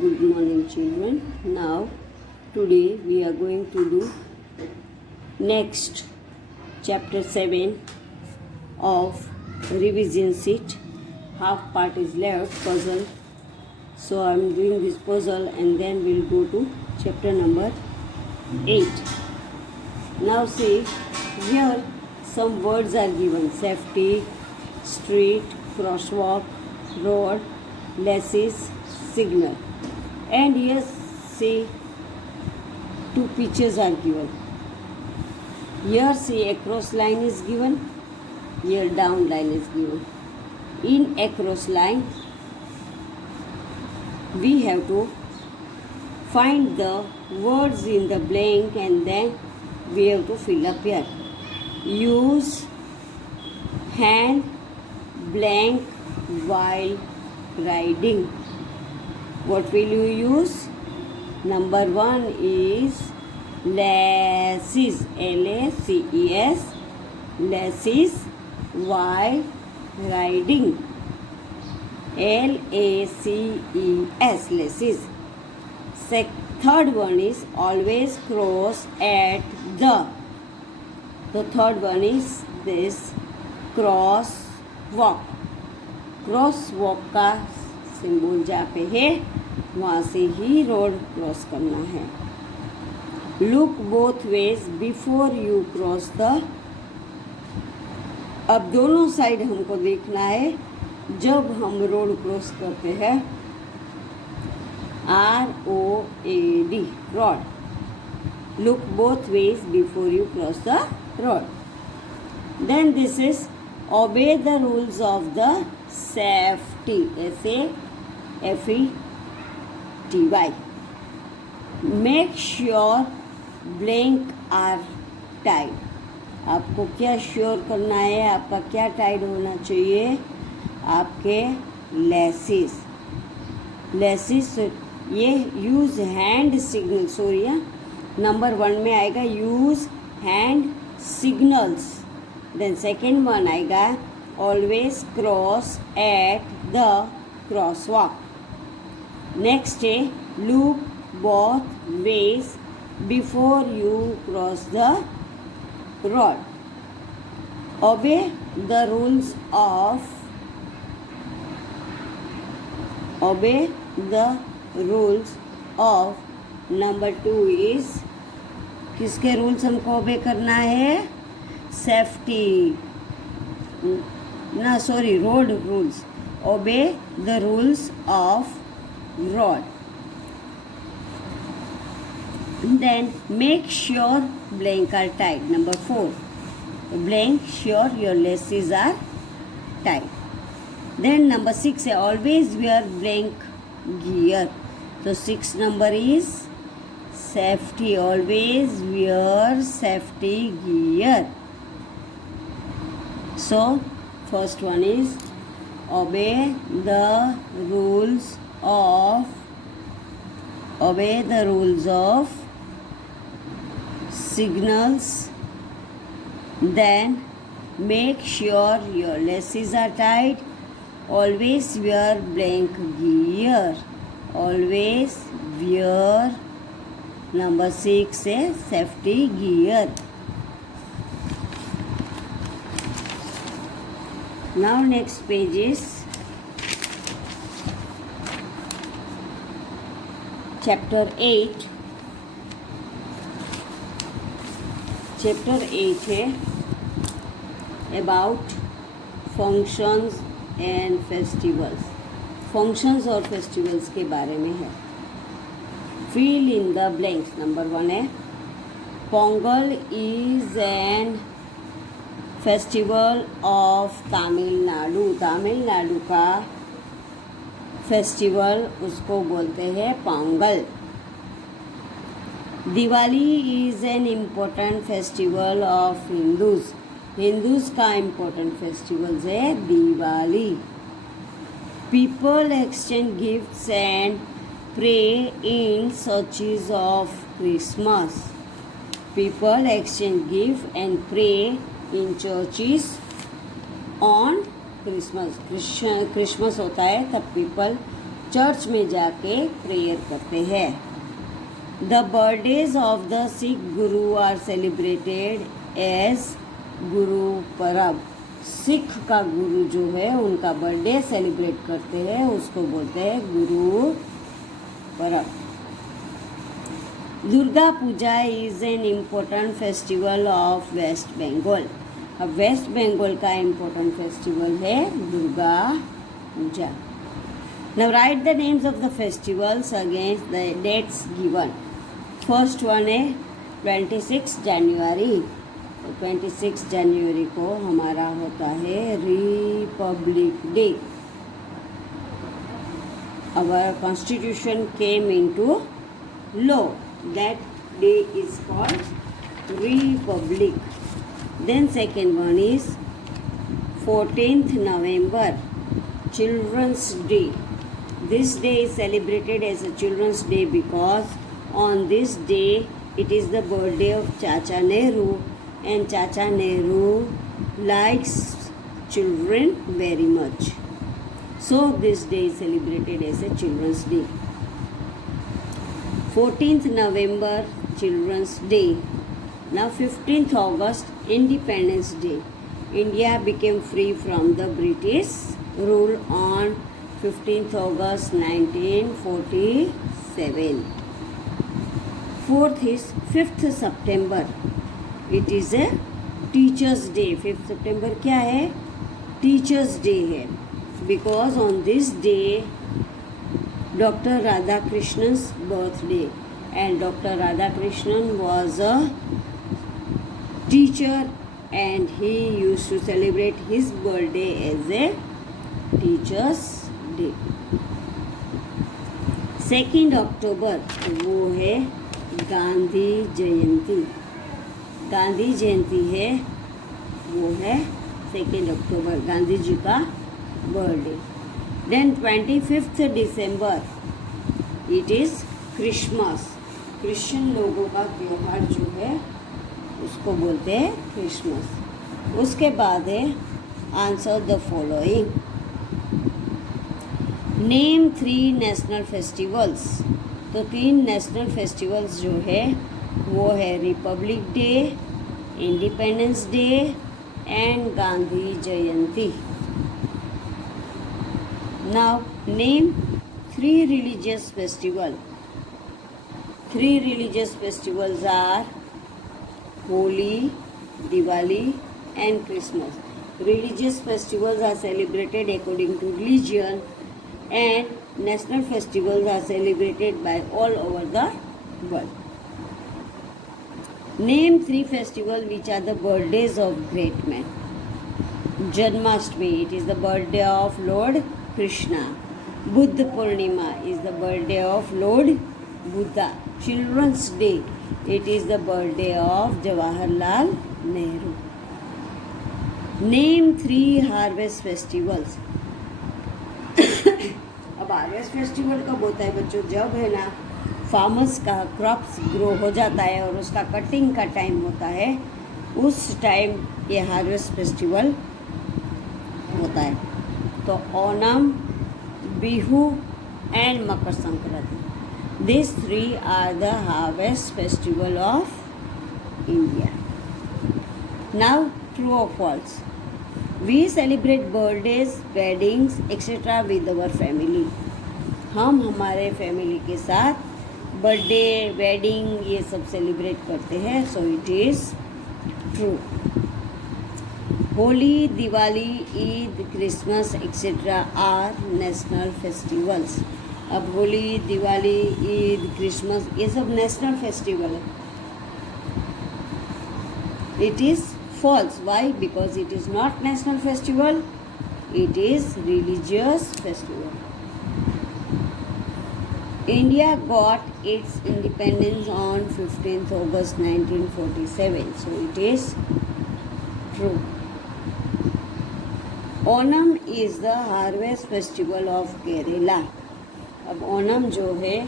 Good morning, children. Now, today we are going to do next chapter 7 of revision sheet. Half part is left, puzzle. So I am doing this puzzle and then we'll go to chapter number 8. Now see, here some words are given: safety, street, crosswalk, road, laces, signal. And here see two pictures are given. Here see across line is given, here down line is given. In across line we have to find the words in the blank and then we have to fill up here. Use hand blank while riding. What will you use? Number 1 is laces, L-A-C-E-S, laces while riding, L-A-C-E-S, laces. Third one is always cross at the. The third one is this cross walk. Cross walk का symbol जहाँ पे है वहाँ से ही road cross करना है. Look both ways before you cross the. अब दोनों साइड हमको देखना है जब हम रोड क्रॉस करते हैं. ROAD, road. Look both ways before you cross the road. Then this is obey the rules of the safety, SAFETY. Make sure blank are tied. आपको क्या श्योर करना है, आपका क्या टाइड होना चाहिए? आपके लेसिस. लेसिस ये use hand signal, sorry number 1 में आएगा use hand signals. Then second one आएगा always cross at the crosswalk. Next है look both ways before you cross the road. Obey the rules of number 2 is किसके rules हमको obey करना है? Safety road rules. Obey the rules of road. Then make sure blank are tied. Number 4, blank sure your laces are tied. Then number 6 है always wear blank gear. So 6 number is safety. Always wear safety gear. So first one is obey the rules of signals. Then make sure your laces are tied. Always wear blank gear. Always wear number 6 is safety gear. Now next page is chapter 8. Chapter 8 है about functions and festivals. Functions और festivals के बारे में है. Fill in the blanks. Number 1 है Pongal is an festival of Tamil Nadu. Tamil Nadu का festival उसको बोलते हैं Pongal. Diwali is an important festival of Hindus. Hindus का इम्पोर्टेंट फेस्टिवल है Diwali. People exchange gifts and pray in churches of Christmas. People exchange gift and pray in churches on Christmas होता है तब people church में जाके प्रेयर करते हैं। The birthdays of the Sikh Guru are celebrated as गुरु परब। सिख का गुरु जो है उनका बर्थडे सेलिब्रेट करते हैं, उसको बोलते हैं Guru Purab. Durga Puja is an important festival of West Bengal. अब वेस्ट बंगाल का इम्पोर्टेंट फेस्टिवल है Durga Puja. Now write the names of the festivals against the dates given. First one है 26 जनवरी। तो 26 जनवरी को हमारा होता है Republic Day. Our constitution came into law. That day is called Republic. Then second one is 14th November, Children's Day. This day is celebrated as a Children's Day because on this day it is the birthday of Chacha Nehru, and Chacha Nehru likes children very much. So this day is celebrated as a Children's Day. 14th November, Children's Day. Now 15th August, Independence Day. India became free from the British rule on 15th August 1947. Fourth is 5th September. It is a Teachers Day. 5th September क्या है? Teachers Day है. Because on this day Dr. Radhakrishnan's birthday, and Dr. Radhakrishnan was a teacher and he used to celebrate his birthday as a Teachers Day. 2nd October वो है गांधी जयंती। गांधी जयंती है वो है 2nd October, Gandhi ji का birthday. Then 25th December, it is Christmas. Christian लोगों का त्योहार जो है उसको बोलते हैं क्रिसमस। उसके बाद है answer the following. Name 3 national festivals. तो 3 नेशनल फेस्टिवल्स जो है वो है Republic day, independence day and Gandhi Jayanti. Now name 3 religious festivals. 3 religious festivals are Holi, Diwali and Christmas. Religious festivals are celebrated according to religion and national festivals are celebrated by all over the world. Name 3 festivals which are the birthdays of great men. Janmashtami, it is the birthday of Lord Krishna. Buddha Purnima is the birthday of Lord Buddha. Children's Day, it is the birthday of Jawaharlal Nehru. Name 3 harvest festivals. अब harvest festival कब होता है बच्चों? जब है ना farmers का crops grow हो जाता है और उसका कटिंग का टाइम होता है, उस टाइम ये हार्वेस्ट फेस्टिवल होता है। तो Onam, Bihu and Makar Sankranti, this 3 are the harvest festival of India. Now true or false. We celebrate birthdays, weddings etcetera with our family. हम हमारे फैमिली के साथ बर्थडे, वेडिंग ये सब सेलिब्रेट करते हैं, so it is true. Holi, Diwali, Eid, Christmas etcetera are national festivals. अब Holi, Diwali, Eid, Christmas ये सब नेशनल फेस्टिवल है। It is false. Why? Because it is not national festival, it is religious festival. India got its independence on 15th August 1947, so it is true. Onam is the harvest festival of Kerala. अब ओणम जो है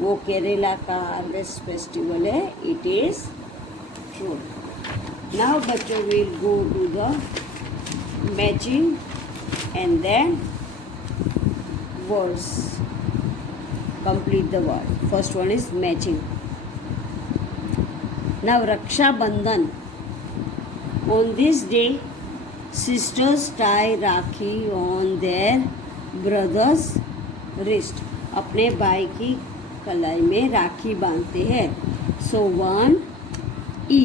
वो केरला का harvest festival है, it is true. Now बच्चों will go to the matching and then words. complete the word. First one is matching. Now Raksha Bandhan. On this day, sisters tie Rakhi on their brother's wrist. अपने भाई की कलाई में राखी बांधते हैं. So 1E.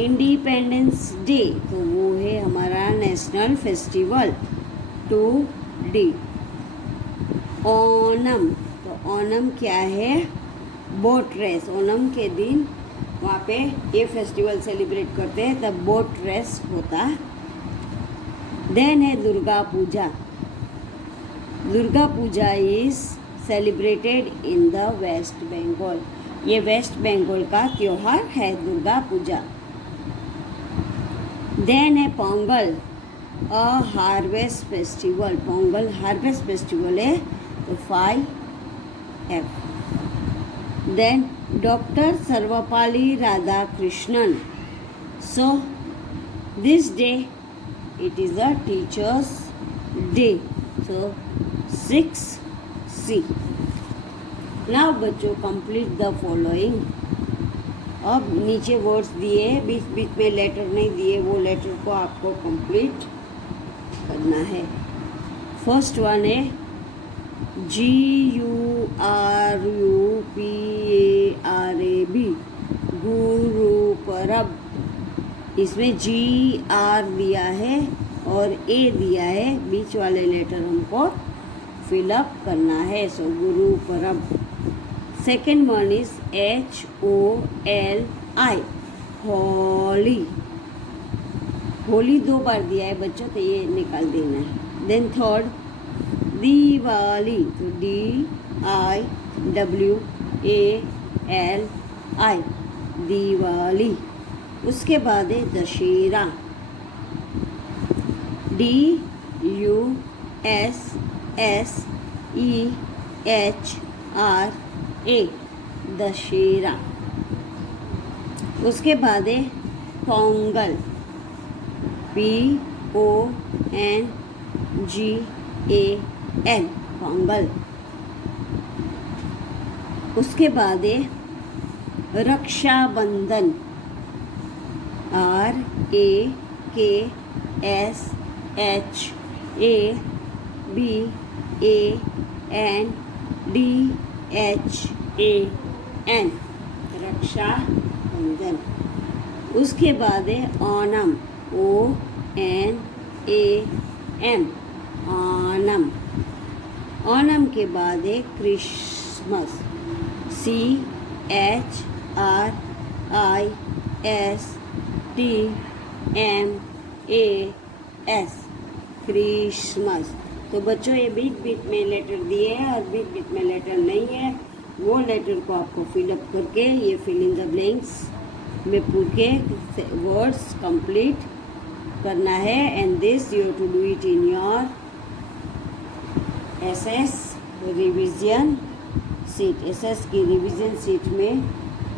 Independence day, तो वो है हमारा नेशनल फेस्टिवल. 2D. ओनम, तो ओनम क्या है? Boat race. ओनम के दिन वहाँ पे ये फेस्टिवल सेलिब्रेट करते हैं, तब बोट रेस होता. देन है Durga Puja. Durga Puja is celebrated in the West Bengal. ये वेस्ट बंगाल का त्योहार है दुर्गा पूजा. देन है Pongal, a harvest festival. Pongal harvest festival है, तो 5F. Then doctor Sarvepalli Radhakrishnan. So this day it is a teacher's day. So 6C. Now बच्चों complete the following. अब नीचे वर्ड्स दिए, बीच बीच में लेटर नहीं दिए, वो लेटर को आपको कंप्लीट करना है. फर्स्ट वन है GURUPARAB, गुरु परब. इसमें GR दिया है और A दिया है, बीच वाले लेटर हमको फिलअप करना है. सो गुरु परब. Second one is HOLI, Holi. Holi 2 बार दिया है बच्चों, तो ये निकाल देना है. देन थर्ड दिवाली, तो DIWALI, दिवाली. उसके बाद है दशहरा, DUSSEHRA, दशहरा. उसके बाद है पोंगल, PONGAL, पोंगल. उसके बाद है रक्षाबंधन, RAKSHABANDHAN, रक्षाबंधन. उसके बाद है ओणम, ONAM, ओणम. ओणम के बाद है क्रिसमस, CHRISTMAS, क्रिसमस. तो बच्चों ये बीच बीच में लेटर दिए हैं और बीच बीच में लेटर नहीं है. वो लेटर को आपको फिलअप करके ये फिल इन द ब्लैंक्स में पूर के वर्ड्स कंप्लीट करना है. And this you have to do it in your SS revision sheet. SS की रिवीजन सीट में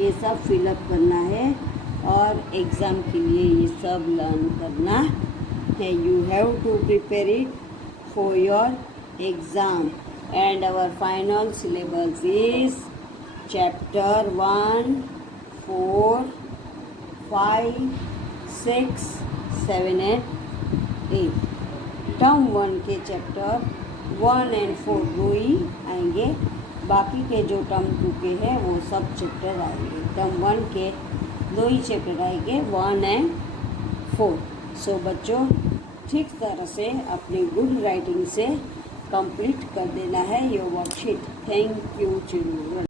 ये सब फिलअप करना है और एग्ज़ाम के लिए ये सब लर्न करना है. You have to prepare it for your exam. And our final syllabus is chapter 1, 4, 5, 6, 7 and 8. Term 1 के चैप्टर 1 and 4 दो ही आएंगे, बाकी के जो टर्म 2 के हैं वो सब चैप्टर आएंगे. टर्म 1 के 2 ही चैप्टर आएंगे, 1 and 4. सो बच्चों ठीक तरह से अपनी गुड राइटिंग से कंप्लीट कर देना है your worksheet. Thank you children.